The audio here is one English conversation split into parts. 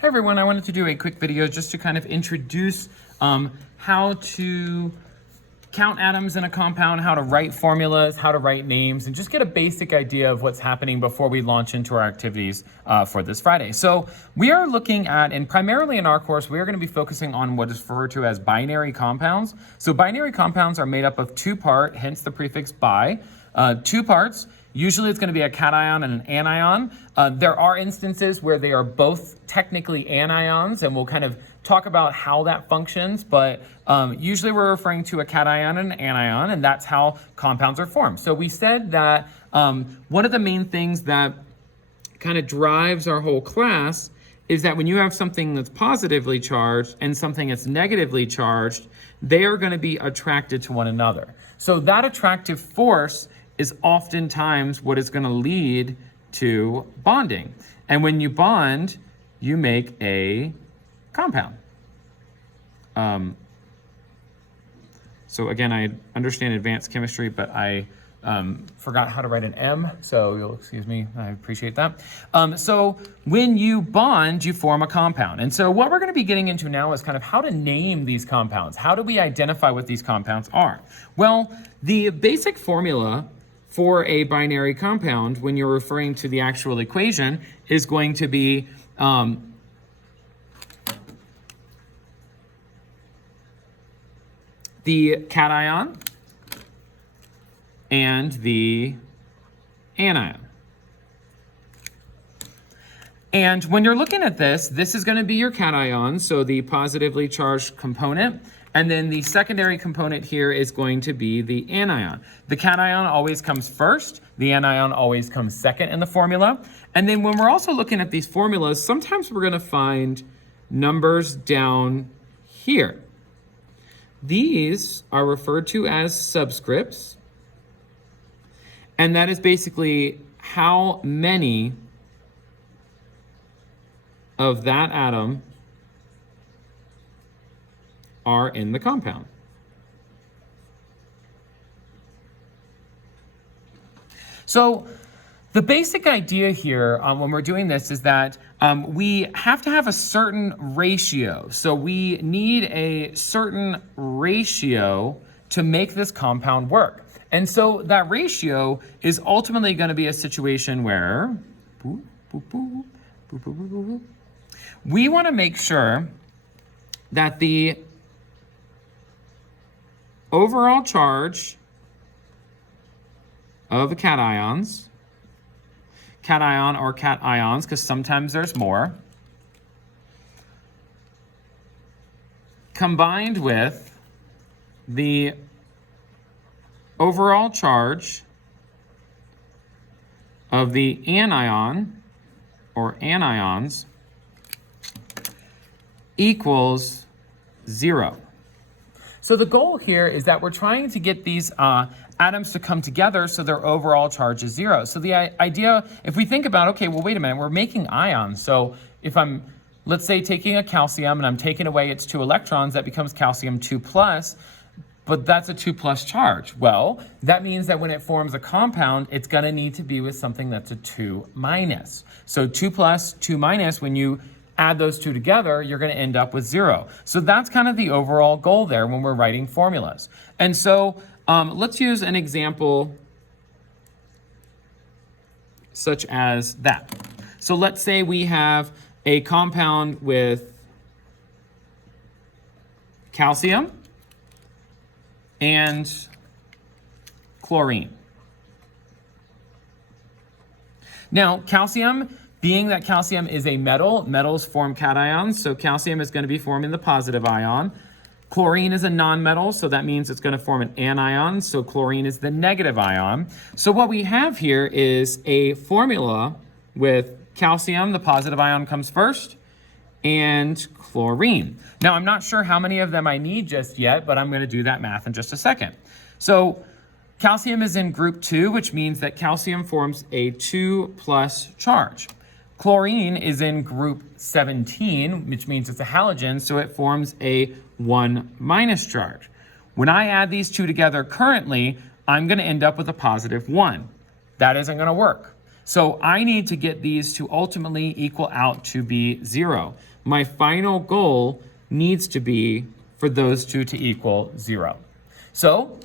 Hi everyone, I wanted to do a quick video just to kind of introduce how to count atoms in a compound, how to write formulas, how to write names, and just get a basic idea of what's happening before we launch into our activities for this Friday. So we are looking at, and primarily in our course, we are going to be focusing on what is referred to as binary compounds. So binary compounds are made up of two-part, hence the prefix bi, two parts. Usually it's going to be a cation and an anion. There are instances where they are both technically anions, and we'll kind of talk about how that functions, but usually we're referring to a cation and an anion, and that's how compounds are formed. So we said that one of the main things that kind of drives our whole class is that when you have something that's positively charged and something that's negatively charged, they are going to be attracted to one another. So that attractive force is oftentimes what is going to lead to bonding. And when you bond, you make a compound. So again, I understand advanced chemistry, but I forgot how to write an M, so you'll excuse me, I appreciate that. So when you bond, you form a compound. And so what we're going to be getting into now is kind of how to name these compounds. How do we identify what these compounds are? Well, the basic formula for a binary compound, when you're referring to the actual equation, is going to be the cation and the anion. And when you're looking at this is going to be your cation, so the positively charged component. And then the secondary component here is going to be the anion. The cation always comes first. The anion always comes second in the formula. And then when we're also looking at these formulas, sometimes we're going to find numbers down here. These are referred to as subscripts. And that is basically how many of that atom are in the compound. So the basic idea here when we're doing this is that we have to have a certain ratio. So we need a certain ratio to make this compound work. And so that ratio is ultimately going to be a situation where we want to make sure that the overall charge of the cations, cation or cations, because sometimes there's more, combined with the overall charge of the anion or anions equals 0. So the goal here is that we're trying to get these atoms to come together so their overall charge is 0. So the idea, if we think about, okay, well, wait a minute, we're making ions. So if I'm, let's say, taking a calcium and I'm taking away its 2 electrons, that becomes calcium 2+, but that's a 2+ charge. Well, that means that when it forms a compound, it's going to need to be with something that's a 2-. So 2+, 2-, when you add those two together, you're going to end up with 0. So that's kind of the overall goal there when we're writing formulas. And so let's use an example such as that. So let's say we have a compound with calcium and chlorine. Now, calcium, being that calcium is a metal, metals form cations, so calcium is going to be forming the positive ion. Chlorine is a nonmetal, so that means it's going to form an anion, so chlorine is the negative ion. So what we have here is a formula with calcium, the positive ion comes first, and chlorine. Now, I'm not sure how many of them I need just yet, but I'm going to do that math in just a second. So calcium is in group 2, which means that calcium forms a 2+ charge. Chlorine is in group 17, which means it's a halogen, so it forms a 1- charge. When I add these two together currently, I'm going to end up with a +1. That isn't going to work. So I need to get these to ultimately equal out to be 0. My final goal needs to be for those two to equal 0. So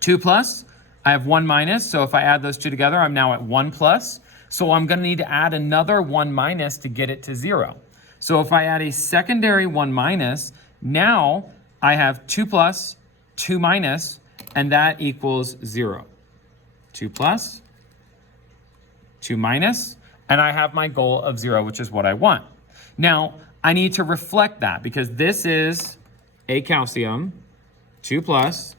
2 plus, I have 1 minus. So if I add those two together, I'm now at 1 plus. So I'm going to need to add another 1 minus to get it to 0. So if I add a secondary 1 minus, now I have 2 plus, 2 minus, and that equals 0. 2 plus, 2 minus, and I have my goal of 0, which is what I want. Now, I need to reflect that because this is a calcium, 2 plus,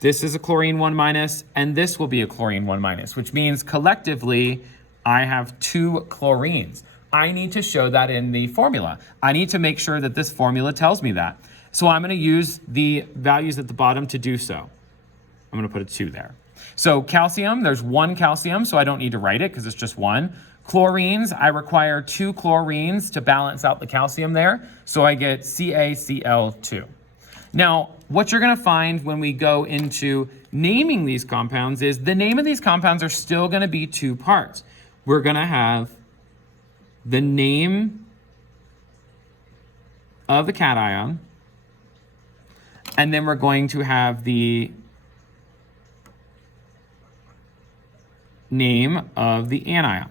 this is a chlorine 1 minus, and this will be a chlorine 1 minus, which means collectively I have 2 chlorines. I need to show that in the formula. I need to make sure that this formula tells me that. So I'm going to use the values at the bottom to do so. I'm going to put a 2 there. So calcium, there's 1 calcium, so I don't need to write it because it's just 1. Chlorines, I require 2 chlorines to balance out the calcium there, so I get CaCl2. Now, what you're going to find when we go into naming these compounds is the name of these compounds are still going to be 2 parts. We're going to have the name of the cation, and then we're going to have the name of the anion.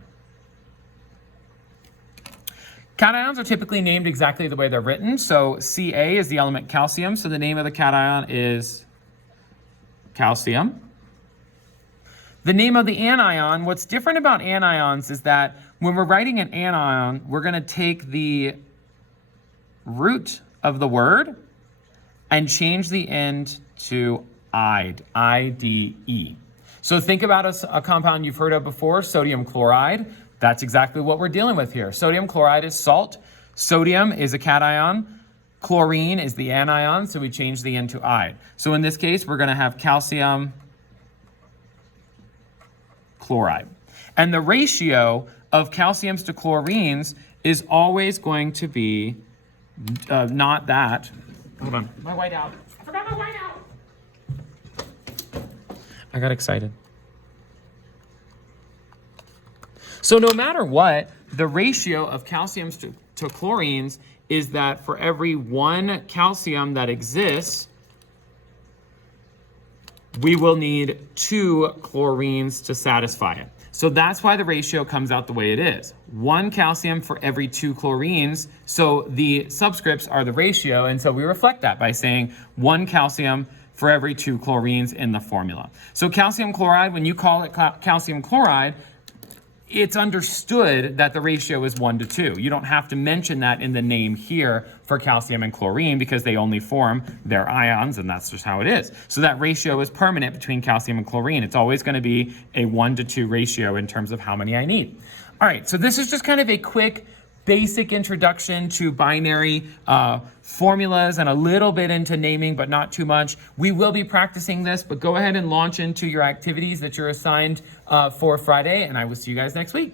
Cations are typically named exactly the way they're written. So Ca is the element calcium, so the name of the cation is calcium. The name of the anion, what's different about anions is that when we're writing an anion, we're going to take the root of the word and change the end to ide, I-D-E. So think about a compound you've heard of before, sodium chloride. That's exactly what we're dealing with here. Sodium chloride is salt. Sodium is a cation. Chlorine is the anion, so we change the N to ide. So in this case, we're going to have calcium chloride. And the ratio of calciums to chlorines is always going to be not that. Hold on. My whiteout. I forgot my whiteout. I got excited. So no matter what, the ratio of calciums to chlorines is that for every 1 calcium that exists, we will need 2 chlorines to satisfy it. So that's why the ratio comes out the way it is. 1 calcium for every 2 chlorines. So the subscripts are the ratio. And so we reflect that by saying 1 calcium for every 2 chlorines in the formula. So calcium chloride, when you call it calcium chloride, it's understood that the ratio is 1 to 2. You don't have to mention that in the name here for calcium and chlorine because they only form their ions, and that's just how it is. So that ratio is permanent between calcium and chlorine. It's always going to be a 1 to 2 ratio in terms of how many I need. All right, so this is just kind of a quick basic introduction to binary formulas and a little bit into naming, but not too much. We will be practicing this, but go ahead and launch into your activities that you're assigned for Friday, and I will see you guys next week.